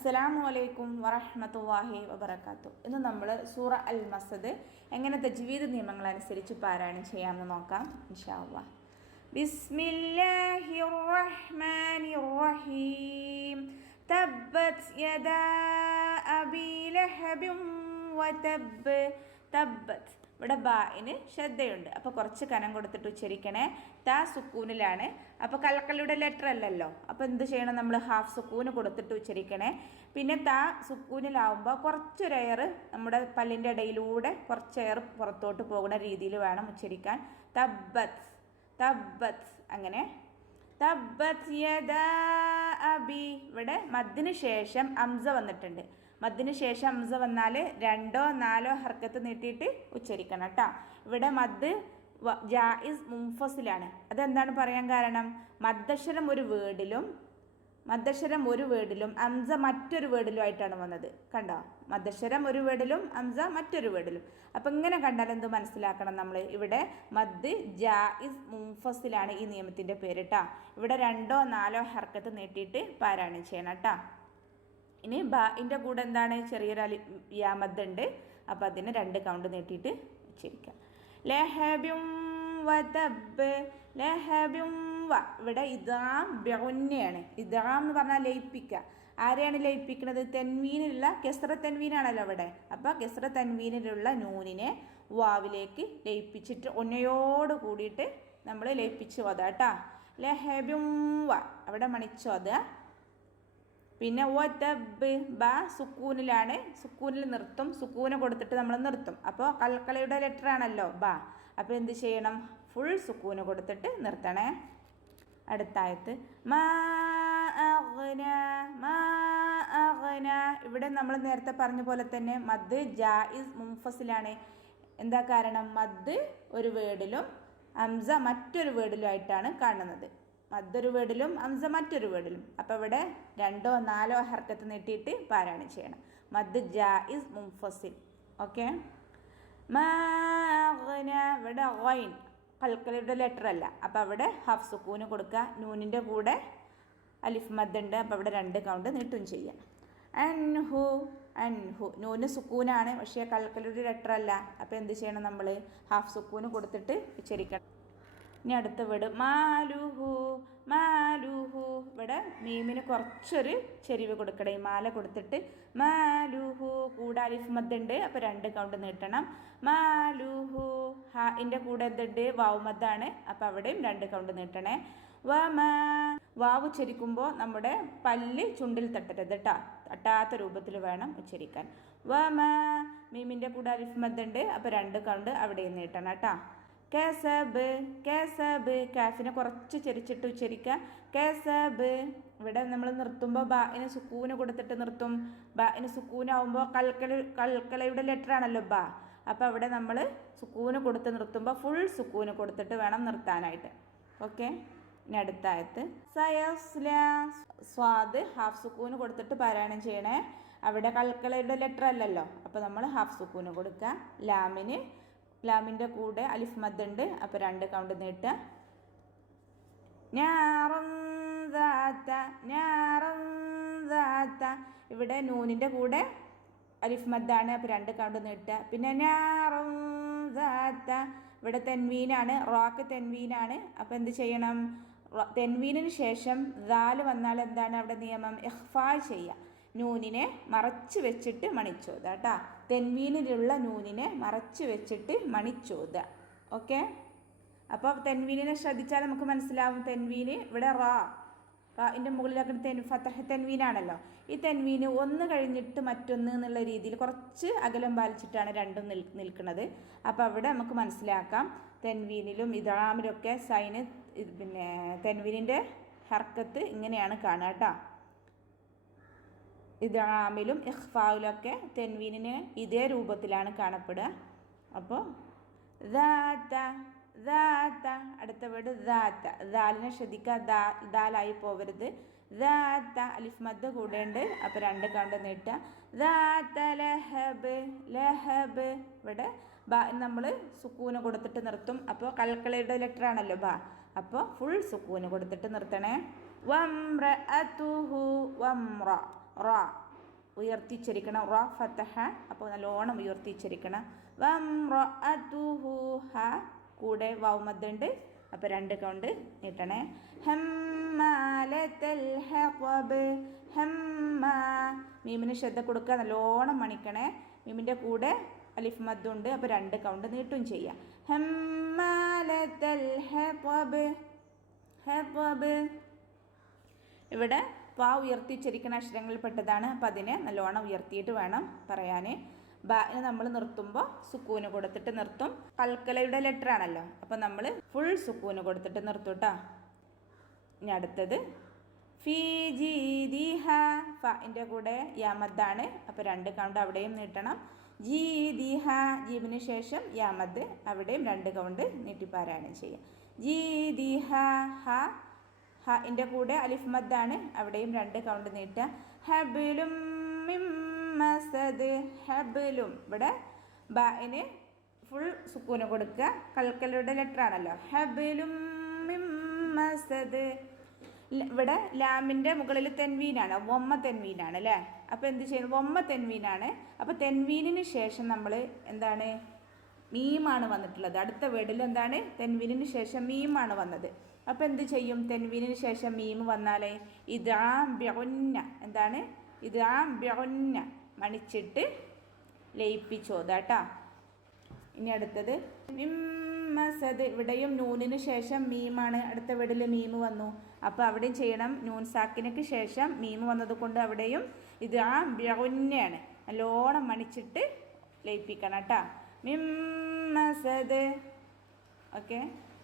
അസ്സലാമു അലൈക്കും വറഹ്മത്തുള്ളാഹി വബറകാതുഹു. ഇന്ന് നമ്മൾ സൂറ അൽ മസദ് എങ്ങനെ തജ്വീദ് നിയമങ്ങൾ അനുസരിച്ച് പാരായണം ചെയ്യാമെന്ന് നോക്കാം ഇൻഷാ അല്ലാഹ്. ബിസ്മില്ലാഹിർ റഹ്മാനിർ റഹീം. തബ്ബത് യദാ അബീ ലഹബിൻ വതബ്. തബ്ബത് ഇവിടെ ബായിന് ശ്രദ്ധയുണ്ട്, അപ്പോൾ കുറച്ച് കനം കൊടുത്തിട്ട് ഉച്ചരിക്കണേ. താ സുക്കൂനിലാണ്, അപ്പോൾ കൽക്കലിയുടെ ലെറ്റർ അല്ലല്ലോ, അപ്പോൾ എന്ത് ചെയ്യണം, നമ്മൾ ഹാഫ് സുക്കൂന് കൊടുത്തിട്ട് ഉച്ചരിക്കണേ. പിന്നെ താ സുക്കൂനിലാവുമ്പോൾ കുറച്ചൊരു എയർ നമ്മുടെ പല്ലിൻ്റെ ഇടയിലൂടെ കുറച്ച് എയർ പുറത്തോട്ട് പോകുന്ന രീതിയിൽ വേണം ഉച്ചരിക്കാൻ. തബ്ബത് തബ്ബത് അങ്ങനെ. തബ്ബത് യദാ അബി ഇവിടെ മദ്ദിന് ശേഷം അംസ വന്നിട്ടുണ്ട്. മദ്ദിന് ശേഷം അംസ വന്നാൽ 2 or 4 ഹർക്കത്ത് നീട്ടിയിട്ട് ഉച്ചരിക്കണം കേട്ടോ. ഇവിടെ മദ് ജായിസ് മുൻഫസിലാണ്. അതെന്താണ് പറയാൻ കാരണം, മദ്ദക്ഷരം ഒരു വേർഡിലും അംസ മറ്റൊരു വേർഡിലും ആയിട്ടാണ് വന്നത്. കണ്ടോ, മദ്ദക്ഷരം ഒരു വേർഡിലും അംസ മറ്റൊരു വേർഡിലും. അപ്പം ഇങ്ങനെ കണ്ടാൽ എന്ത് മനസ്സിലാക്കണം നമ്മൾ, ഇവിടെ മദ് ജായിസ് മുൻഫസിലാണ് ഈ നിയമത്തിൻ്റെ പേര് കേട്ടോ. ഇവിടെ 2 or 4 ഹർക്കത്ത് നീട്ടിയിട്ട് പാരായണം ചെയ്യണം കേട്ടോ. ഇനി ബാഇൻ്റെ കൂടെ എന്താണ്, ചെറിയൊരു യാ മദ് ഉണ്ട്, അപ്പം അതിന് 2 കൗണ്ട് നീട്ടിയിട്ട് ഉച്ചരിക്കാം. ലഹബും വതബ്. ലഹബും വ ഇവിടെ ഇദ്ഗാം ബിഗുന്നയാണ്. ഇദ്ഗാം എന്ന് പറഞ്ഞാൽ ലയിപ്പിക്കുക. ആരെയാണ് ലയിപ്പിക്കുന്നത്, തെൻവീനിലുള്ള കെസ്ര തെൻവീനാണല്ലോ ഇവിടെ. അപ്പോൾ കെസ്ര തെൻവീനിലുള്ള നൂനിനെ വാവിലേക്ക് ലയിപ്പിച്ചിട്ട് ഒന്നയോട് കൂടിയിട്ട് നമ്മൾ ലയിപ്പിച്ച് ഓതാ കേട്ടോ. ലഹബും വ അവിടെ മണിച്ചോത. പിന്നെ വതബ് ബ സുക്കൂനിലാണ്, സുക്കൂനിൽ നിർത്തും, സുക്കൂന് കൊടുത്തിട്ട് നമ്മൾ നിർത്തും. അപ്പോൾ കൽക്കലയുടെ ലെറ്റർ ആണല്ലോ ബ, അപ്പോൾ എന്ത് ചെയ്യണം, ഫുൾ സുക്കൂന് കൊടുത്തിട്ട് നിർത്തണേ. അടുത്തായത് മാ അഗ്ന. മാ അഗ്ന ഇവിടെ നമ്മൾ നേരത്തെ പറഞ്ഞ പോലെ തന്നെ മദ് ജായിസ് മുൻഫസിലാണ്. എന്താ കാരണം, മദ് ഒരു വേർഡിലും അംസ മറ്റൊരു വേർഡിലും ആയിട്ടാണ് കാണുന്നത്. മദ്ദൊരു വേർഡിലും അംസ മറ്റൊരു വേർഡിലും. അപ്പോൾ ഇവിടെ 2 or 4 ഹർക്കത്ത് നീട്ടിയിട്ട് പാരായണം ചെയ്യണം. മദ് ജായിസ് മുൻഫസിൽ. ഓക്കെ. മാ അഗ്ന ഇവിടെ ഗൈൻ കൽക്കലയുടെ ലെറ്റർ അല്ല, അപ്പോൾ അവിടെ ഹാഫ് സുക്കൂന് കൊടുക്കുക. നൂനിൻ്റെ കൂടെ അലിഫ് മദ് ഉണ്ട്, അപ്പോൾ അവിടെ 2 കൗണ്ട് നീട്ടും ചെയ്യാം. അൻഹു. അൻഹു നൂന് സുക്കൂനാണ്, പക്ഷേ കൽക്കലയുടെ ലെറ്റർ അല്ല, അപ്പോൾ എന്ത് ചെയ്യണം, നമ്മൾ ഹാഫ് സുക്കൂന് കൊടുത്തിട്ട് ഉച്ചരിക്കണം. ഇനി അടുത്ത വീട് മാലുഹു. മാലുഹു ഇവിടെ മീമിന് കുറച്ചൊരു ചെരിവ് കൊടുക്കണം. ഈ മാല കൊടുത്തിട്ട് മാലുഹു കൂടെ അലിഫ് മദ് ഉണ്ട്, അപ്പോൾ 2 കൗണ്ട് നീട്ടണം. മാലുഹു ഹാഇൻ്റെ കൂടെ എന്തുണ്ട്, വാവ് മദ്ദാണ്, അപ്പോൾ അവിടെയും 2 കൗണ്ട് നീട്ടണേ. വമാ വാവ് ഉച്ചരിക്കുമ്പോൾ നമ്മുടെ പല്ല് ചുണ്ടിൽ തട്ടരുത് കേട്ടോ, തട്ടാത്ത രൂപത്തിൽ വേണം ഉച്ചരിക്കാൻ. വമാ മീമിൻ്റെ കൂടെ അലിഫ് മദ് ഉണ്ട്, അപ്പോൾ 2 കൗണ്ട് അവിടെയും നീട്ടണം കേട്ടോ. കസബ്. കസബ് കാഫിനെ കുറച്ച് ചെരിച്ചിട്ട് ഉച്ചരിക്കുക. കസബ് ഇവിടെ നമ്മൾ നിർത്തുമ്പോൾ ബാഇന് സുക്കൂന് കൊടുത്തിട്ട് നിർത്തും. ബാഇന് സുക്കൂനാവുമ്പോൾ കൽക്കലയുടെ ലെറ്റർ ആണല്ലോ ബ, അപ്പോൾ അവിടെ നമ്മൾ സുക്കൂന് കൊടുത്ത് നിർത്തുമ്പോൾ ഫുൾ സുക്കൂന് കൊടുത്തിട്ട് വേണം നിർത്താനായിട്ട്. ഓക്കെ. ഇനി അടുത്തായത് സയസ്ല. സ്വാദ് ഹാഫ് സുക്കൂന് കൊടുത്തിട്ട് പാരായണം ചെയ്യണേ. അവിടെ കൽക്കലയുടെ ലെറ്റർ അല്ലല്ലോ, അപ്പോൾ നമ്മൾ ഹാഫ് സുക്കൂന് കൊടുക്കുക. ലാമിൻ്റെ കൂടെ അലിഫ് മദ് ഉണ്ട്, അപ്പോൾ 2 കൗണ്ട് നീട്ടുക. നാറുൻ ദാത്ത. നാറുൻ ദാത്ത ഇവിടെ നൂനിൻ്റെ കൂടെ അലിഫ് മദ്ദാണ്, അപ്പോൾ 2 കൗണ്ട് നീട്ടുക. പിന്നെ നാറുൻ ദാത്ത ഇവിടെ തെൻവീനാണ്, റാക്ക് തെൻവീനാണ്, അപ്പോൾ എന്ത് ചെയ്യണം, തെൻവീനിന് ശേഷം ദാല് വന്നാൽ എന്താണ് അവിടെ നിയമം, ഇഖ്ഫാ ചെയ്യുക. നൂനിനെ മറച്ച് വെച്ചിട്ട് മണിച്ചോദ കേട്ടോ. തെൻവീനിലുള്ള നൂനിനെ മറച്ച് വെച്ചിട്ട് മണിച്ചോദ. ഓക്കെ. അപ്പോൾ തെൻവീനിനെ ശ്രദ്ധിച്ചാൽ നമുക്ക് മനസ്സിലാവും. തെൻവീന് ഇവിടെ റാഇൻ്റെ മുകളിലാക്കുന്ന ഫതഹ് തെൻവീനാണല്ലോ. ഈ തെൻവീന് ഒന്ന് കഴിഞ്ഞിട്ട് മറ്റൊന്ന് എന്നുള്ള രീതിയിൽ കുറച്ച് അകലം പാലിച്ചിട്ടാണ് 2ഉം നിൽക്കുന്നത്. അപ്പോൾ അവിടെ നമുക്ക് മനസ്സിലാക്കാം, തെൻവീനിലും ഇദ്ഗാമിലൊക്കെ സൈന് പിന്നെ തെൻവീനിൻ്റെ ഹർക്കത്ത് ഇങ്ങനെയാണ് കാണുക കേട്ടോ. ഇദ്ഗാമിലും ഇഖ്ഫായിലൊക്കെ തെൻവീനിന് ഇതേ രൂപത്തിലാണ് കാണപ്പെടുക. അപ്പോൾ ദാത്ത. ദാത്ത അടുത്ത വീട് ദാത്ത. ദാലിനെ ശ്രദ്ധിക്കുക, ദാലായി പോവരുത്. ദാത്ത അലിഫ് മദ് കൂടെ ഉണ്ട്, അപ്പോൾ 2 കൗണ്ട് നീട്ടുക. ദാത്ത ലഹബ്. ലഹബ് ഇവിടെ ബ നമ്മൾ സുക്കൂന് കൊടുത്തിട്ട് നിർത്തും, അപ്പോൾ കൽക്കലയുടെ ലെറ്റർ ആണല്ലോ ബ, അപ്പോൾ ഫുൾ സുക്കൂന് കൊടുത്തിട്ട് നിർത്തണേ. വംറഅതുഹു. വംറ റ ഉയർത്തിച്ചരിക്കണം. റ ഫതഹ, അപ്പോൾ നല്ലോണം ഉയർത്തിച്ചരിക്കണം. വംറഅതുഹു ഹ, കൂടെ വാവ് മദ്ദുണ്ട്, അപ്പോൾ 2 കൗണ്ട് നീട്ടണേ. ഹമ്മാലത്തൽ ഹഖബ്, ഹമ്മാ, മീമിന് ശ്രദ്ധ കൊടുക്കുക, നല്ലോണം മണിക്കണേ. മീമിൻ്റെ കൂടെ അലിഫ് മദ്ദുണ്ട്, അപ്പോൾ 2 കൗണ്ട് നീട്ടും ചെയ്യാം. ഹമ്മാലത്തൽ ഹഖബ്, ഹഖബ്. ഇവിടെ വാ ഉയർത്തിച്ചരിക്കുന്ന അക്ഷരങ്ങളിൽപ്പെട്ടതാണ്, അപ്പം അതിനെ നല്ലോണം ഉയർത്തിയിട്ട് വേണം പറയാൻ. ബാന് നമ്മൾ നിർത്തുമ്പോൾ സുക്കൂന് കൊടുത്തിട്ട് നിർത്തും. കൽക്കലയുടെ ലെറ്റർ ആണല്ലോ, അപ്പം നമ്മൾ ഫുൾ സുക്കൂന് കൊടുത്തിട്ട് നിർത്തും കേട്ടോ. ഇനി അടുത്തത് ഫീ ജീദിഹ, ഫിൻ്റെ കൂടെ യാമദ്ദാണ്, അപ്പോൾ 2 കൗണ്ട് അവിടെയും നീട്ടണം. ജീദിഹ, ജീബിന് ശേഷം യാമദ്, അവിടെയും 2 കൗണ്ട് നീട്ടി പാരായണം ചെയ്യാം. ജീദിഹ, ഹ, ഹൻ്റെ കൂടെ അലിഫ് മദ്ദാണ്, അവിടെയും 2 കൗണ്ട് നീട്ടുക. ഹബിലും മസദ്, ഹബിലും, ഇവിടെ ബാന് ഫുൾ സുക്കൂന് കൊടുക്കുക, കൽക്കലയുടെ ലെറ്റർ ആണല്ലോ. ഹബിലും മസദ്, ഇവിടെ ലാമിൻ്റെ മുകളിൽ തെൻവീനാണ്, വൊമ്മ തെൻവീനാണ് അല്ലേ. അപ്പോൾ എന്ത് ചെയ്യണം, വൊമ്മ തെൻവീനാണ്. അപ്പോൾ തെൻവീനിന് ശേഷം നമ്മൾ എന്താണ്, മീമാണ് വന്നിട്ടുള്ളത്. അടുത്ത വേർഡിൽ എന്താണ്, തെൻവീനിന് ശേഷം മീമാണ് വന്നത്. അപ്പോൾ എന്ത് ചെയ്യും, തെൻവീനിന് ശേഷം മീം വന്നാൽ ഇദാം ബിഉന്ന, എന്താണ്, ഇദാം ബിഉന്ന, മണിച്ചിട്ട് ലയിപ്പിച്ചോതാട്ടാ. ഇനി അടുത്തത് മസദ്, ഇവിടെയും നൂനിന് ശേഷം മീമാണ്, അടുത്ത വേർഡിൽ മീം വന്നു, അപ്പോൾ അവിടെയും ചെയ്യണം. നൂൻ സാക്കിനക്ക് ശേഷം മീം വന്നത് കൊണ്ട് അവിടെയും ഇദാം ബിഉന്നയാണ്, നല്ലോണം മണിച്ചിട്ട് ലയിപ്പിക്കണം കേട്ടോ. മിമ്മസദ്. ഓക്കെ.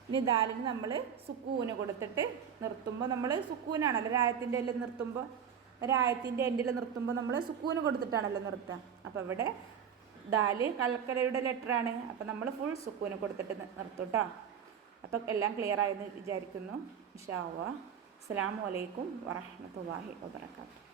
ഇനി ദാലിന് നമ്മൾ സുക്കൂന് കൊടുത്തിട്ട് നിർത്തുമ്പോൾ നമ്മൾ സുക്കൂനാണല്ലോ, ഒരായത്തിൻ്റെ എല്ലാം നിർത്തുമ്പോൾ, ഒരായത്തിൻ്റെ എൻഡിൽ നിർത്തുമ്പോൾ നമ്മൾ സുക്കൂന് കൊടുത്തിട്ടാണല്ലോ നിർത്തുക. അപ്പോൾ ഇവിടെ ദാല് കൽക്കലയുടെ ലെറ്ററാണ്, അപ്പോൾ നമ്മൾ ഫുൾ സുക്കൂന് കൊടുത്തിട്ട് നിർത്തും കേട്ടോ. അപ്പോൾ എല്ലാം ക്ലിയർ ആയെന്ന് വിചാരിക്കുന്നു. ഇൻഷാ അല്ലാഹ്. അസ്സലാമു അലൈക്കും വറഹ്മത്തുള്ളാഹി വബറകാതുഹു.